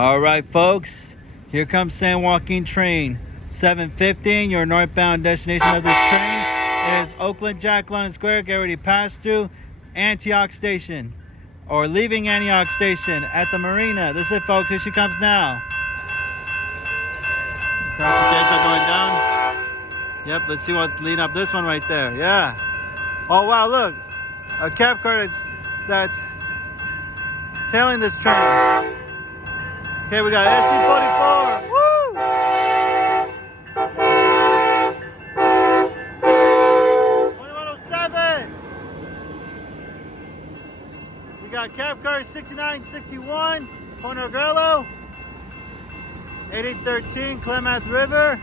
All right, folks, here comes San Joaquin train 715. Your northbound destination of this train is Oakland, Jack London Square. Get ready to pass through Antioch Station, or leaving Antioch Station at the Marina. This is it, folks. Here she comes now. Cross the gates are going down. Yep, let's see what's leading up this one right there. Yeah. Oh, wow, look. A Cabcar that's tailing this train. Okay, we got SC44. Woo! We got Cabcar 6961, Ponegrillo, 8813, Klamath River,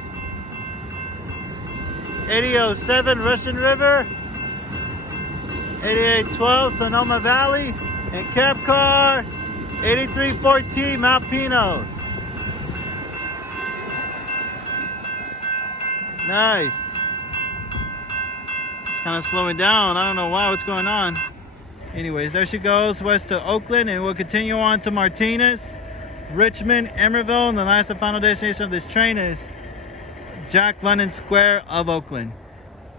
8007, Russian River, 8812, Sonoma Valley, and Cabcar 8314, Mount Pinos. Nice. It's kind of slowing down. I don't know why. What's going on? Anyways, there she goes west to Oakland, and we'll continue on to Martinez, Richmond, Emerville, and the last and final destination of this train is Jack London Square of Oakland.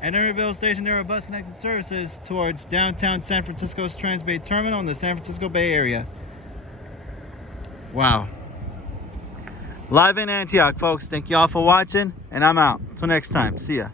At Emerville Station, there are bus connected services towards downtown San Francisco's Transbay Terminal in the San Francisco Bay Area. Wow. Live in Antioch, folks. Thank you all for watching, and I'm out. Till next time. See ya.